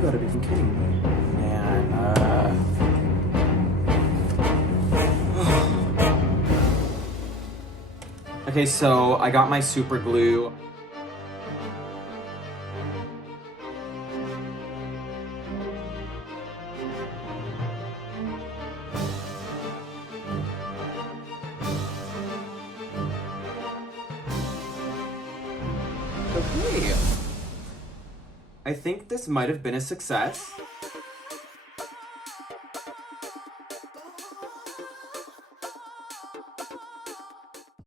gotta be kidding me. Man, Okay, so I got my super glue. Okay. I think this might have been a success.